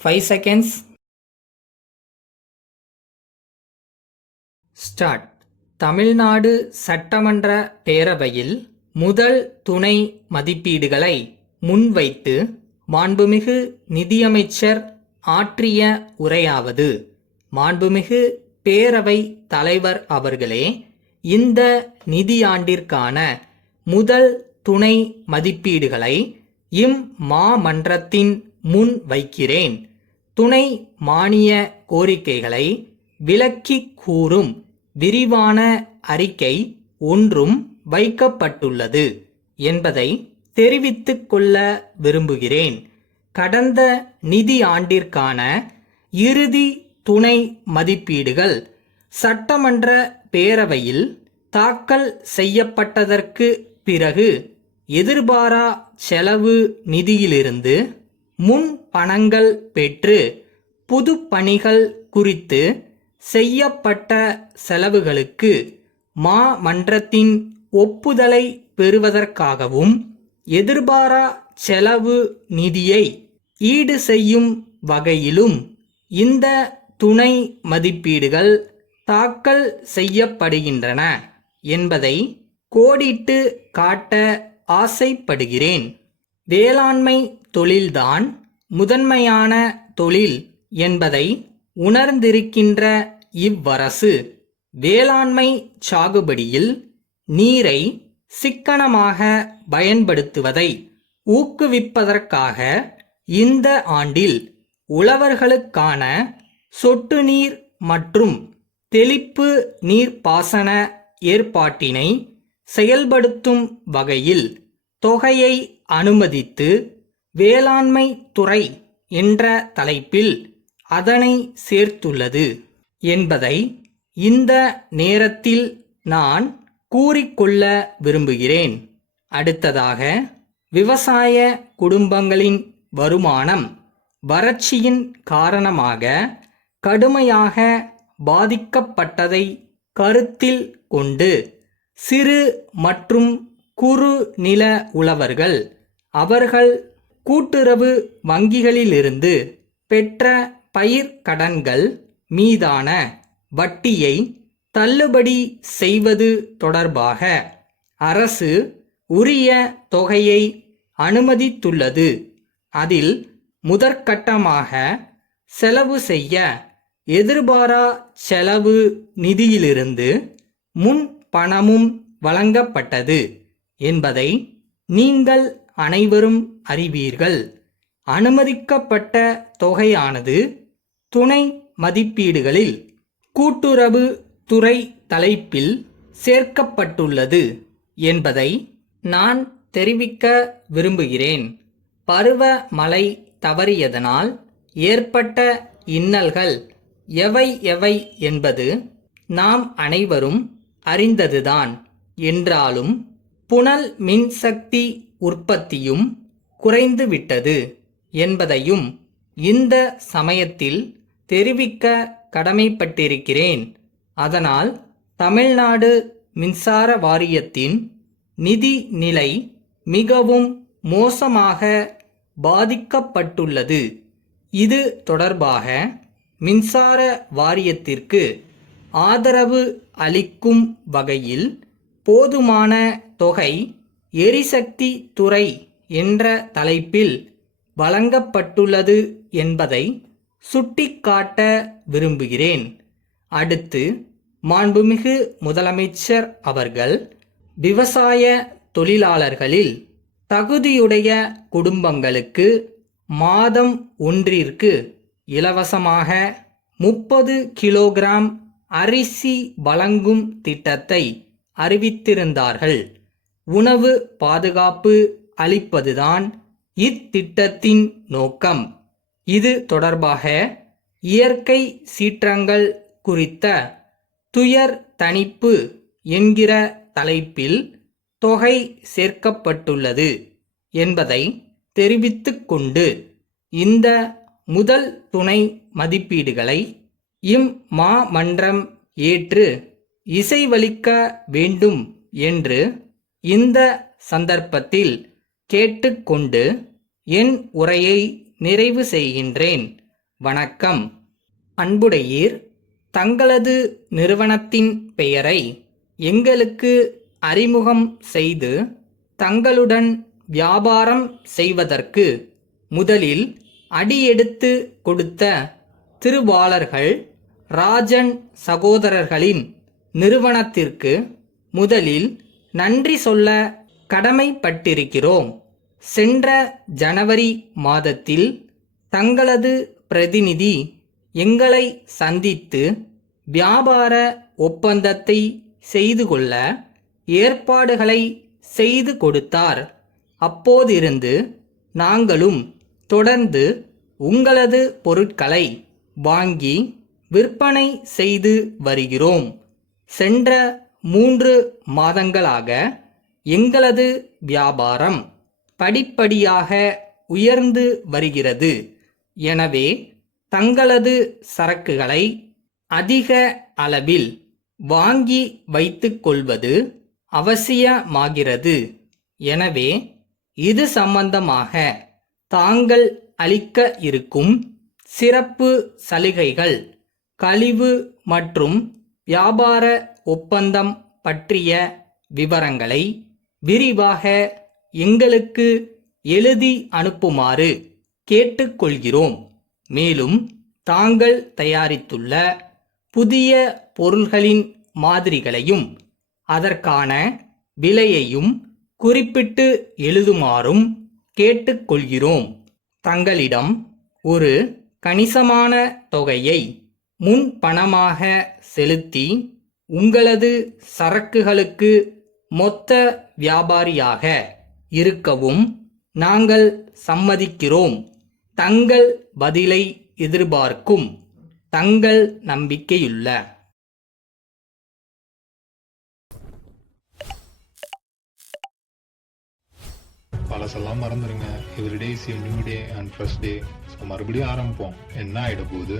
5 seconds. Start. Tamil Nadu சட்டமன்ற பேரவையில் முதல் துணை மதிப்பீடுகளை முன்வைத்து மாண்புமிகு நிதியமைச்சர் ஆற்றிய உரையாவது: மாண்புமிகு பேரவை தலைவர் அவர்களே, இந்த நிதியாண்டிற்கான முதல் துணை மதிப்பீடுகளை இம்மாமன்றத்தின் முன் வைக்கிறேன். துணை மானிய கோரிக்கைகளை விளக்கிக் கூறும் விரிவான அறிக்கை ஒன்றும் வைக்கப்பட்டுள்ளது என்பதை தெரிவித்துக் கொள்ள விரும்புகிறேன். கடந்த நிதி ஆண்டிற்கான இறுதி துணை மதிப்பீடுகள் சட்டமன்ற பேரவையில் தாக்கல் செய்யப்பட்டதற்கு பிறகு எதிர்பாரா செலவு நிதியிலிருந்து முன் பணங்கள் பெற்று புது பணிகள் குறித்து செய்யப்பட்ட செலவுகளுக்கு மாமன்றத்தின் ஒப்புதலை பெறுவதற்காகவும் எதிர்பாரா செலவு நிதியை ஈடு செய்யும் வகையிலும் இந்த துணை மதிப்பீடுகள் தாக்கல் செய்யப்படுகின்றன என்பதை கோடிட்டு காட்ட ஆசைப்படுகிறேன். வேளாண்மை தொழில்தான் முதன்மையான தொழில் என்பதை உணர்ந்திருக்கின்ற இவ்வரசு வேளாண்மை சாகுபடியில் நீரை சிக்கனமாக பயன்படுத்துவதை ஊக்குவிப்பதற்காக இந்த ஆண்டில் உழவர்களுக்கான சொட்டு நீர் மற்றும் தெளிப்பு நீர்ப்பாசன ஏற்பாட்டினை செயல்படுத்தும் வகையில் தொகையை அனுமதித்து வேளாண்மை துறை என்ற தலைப்பில் அதனை சேர்த்துள்ளது என்பதை இந்த நேரத்தில் நான் கூறிக்கொள்ள விரும்புகிறேன். அடுத்ததாக, விவசாய குடும்பங்களின் வருமானம் வறட்சியின் காரணமாக கடுமையாக பாதிக்கப்பட்டதை கருத்தில் கொண்டு சிறு மற்றும் குறு நில உழவர்கள் அவர்கள் கூட்டுறவு வங்கிகளிலிருந்து பெற்ற பயிர் கடன்கள் மீதான வட்டியை தள்ளுபடி செய்வது தொடர்பாக அரசு உரிய தொகையை அனுமதித்துள்ளது. அதில் முதற்கட்டமாக செலவு செய்ய எதிர்பாரா செலவு நிதியிலிருந்து முன் பணமும் வழங்கப்பட்டது என்பதை நீங்கள் அனைவரும் அறிவீர்கள். அனுமதிக்கப்பட்ட தொகையானது துணை மதிப்பீடுகளில் கூட்டுறவு துறை தலைப்பில் சேர்க்கப்பட்டுள்ளது என்பதை நான் தெரிவிக்க விரும்புகிறேன். பருவமழை தவறியதனால் ஏற்பட்ட இன்னல்கள் எவை எவை என்பது நாம் அனைவரும் அறிந்ததுதான். என்றாலும் புனல் மின்சக்தி உற்பத்தியும் குறைந்துவிட்டது என்பதையும் இந்த சமயத்தில் தெரிவிக்க கடமைப்பட்டிருக்கிறேன். அதனால் தமிழ்நாடு மின்சார வாரியத்தின் நிதி நிலை மிகவும் மோசமாக பாதிக்கப்பட்டுள்ளது. இது தொடர்பாக மின்சார வாரியத்திற்கு ஆதரவு அளிக்கும் வகையில் போதுமான தொகை எரிசக்தி துறை என்ற தலைப்பில் வழங்கப்பட்டுள்ளது என்பதை சுட்டிக்காட்ட விரும்புகிறேன். அடுத்து, மாண்புமிகு முதலமைச்சர் அவர்கள் விவசாய தொழிலாளர்களில் தகுதியுடைய குடும்பங்களுக்கு மாதம் ஒன்றிற்கு இலவசமாக 30 கிலோகிராம் அரிசி வழங்கும் திட்டத்தை அறிவித்திருந்தார்கள். உணவு பாதுகாப்பு அளிப்பதுதான் இத்திட்டத்தின் நோக்கம். இது தொடர்பாக இயற்கை சீற்றங்கள் குறித்த துயர் தணிப்பு என்கிற தலைப்பில் தொகை சேர்க்கப்பட்டுள்ளது என்பதை தெரிவித்துக் கொண்டு இந்த முதல் துணை மதிப்பீடுகளை இம்மாமன்றம் ஏற்று இசைவளிக்க வேண்டும் என்று இந்த சந்தர்ப்பத்தில் கேட்டுக்கொண்டு என் உரையை நிறைவு செய்கின்றேன். வணக்கம். அன்புடையீர், தங்களது நிறுவனத்தின் பெயரை எங்களுக்கு அறிமுகம் செய்து தங்களுடன் வியாபாரம் செய்வதற்கு முதலில் அடியெடுத்து கொடுத்த திருவாளர்கள் ராஜன் சகோதரர்களின் நிறுவனத்திற்கு முதலில் நன்றி சொல்ல கடமைப்பட்டிருக்கிறோம். சென்ற ஜனவரி மாதத்தில் தங்களது பிரதிநிதி எங்களை சந்தித்து வியாபார ஒப்பந்தத்தை செய்து கொள்ள ஏற்பாடுகளை செய்து கொடுத்தார். அப்போதிருந்து நாங்களும் தொடர்ந்து உங்களது பொருட்களை வாங்கி விற்பனை செய்து வருகிறோம். சென்ற 3 மாதங்களாக எங்களது வியாபாரம் படிப்படியாக உயர்ந்து வருகிறது. எனவே தங்களது சரக்குகளை அதிக அளவில் வாங்கி வைத்துக் கொள்வது அவசியமாகிறது. எனவே இது சம்பந்தமாக தாங்கள் அளிக்க இருக்கும் சிறப்பு சலுகைகள், கழிவு மற்றும் வியாபார ஒப்பந்தம் பற்றிய விவரங்களை விரிவாக எங்களுக்கு எழுதி அனுப்புமாறு கேட்டுக்கொள்கிறோம். மேலும் தாங்கள் தயாரித்துள்ள புதிய பொருள்களின் மாதிரிகளையும் அதற்கான விலையையும் குறிப்பிட்டு எழுதுமாறும் கேட்டுக்கொள்கிறோம். தங்களிடம் ஒரு கணிசமான தொகையை முன்பணமாக செலுத்தி உங்களது சரக்குகளுக்கு மொத்த வியாபாரியாக இருக்கவும் நாங்கள் சம்மதிக்கிறோம். தங்கள் பதிலை எதிர்பார்க்கும் தங்கள் நம்பிக்கையுள்ள பழசெல்லாம் மறந்துடுங்க. Everyday is new day and fresh day. So மறுபடியும் ஆரம்பிப்போம். என்ன ஆகிட போகுது?